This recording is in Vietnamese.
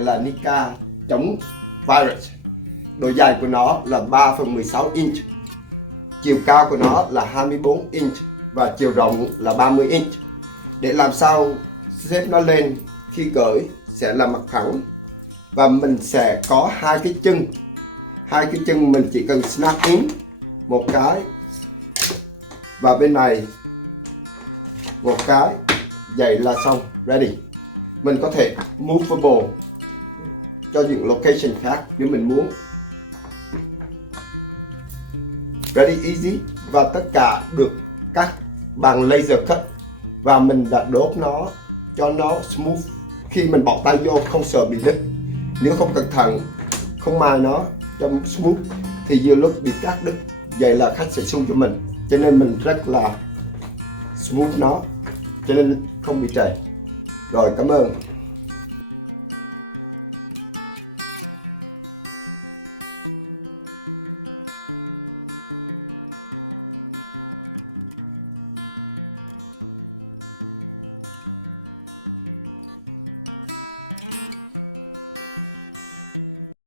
là Nikka chống virus. Độ dài của nó là 3,16 inch, chiều cao của nó là 24 inch và chiều rộng là 30 inch. Để làm sao xếp nó lên khi cởi sẽ là mặt phẳng, và mình sẽ có hai cái chân mình chỉ cần snap in một cái, và bên này một cái, vậy là xong, ready. Mình có thể movable cho những location khác nếu mình muốn. Ready easy, và tất cả được cắt bằng laser cut, và mình đã đốt nó cho nó smooth. Khi mình bỏ tay vô không sợ bị đứt. Nếu không cẩn thận, không mài nó cho smooth thì nhiều lúc bị cắt đứt, vậy là khách sẽ xung cho mình. Cho nên mình rất là smooth nó, cho nên không bị trầy. Rồi, cảm ơn.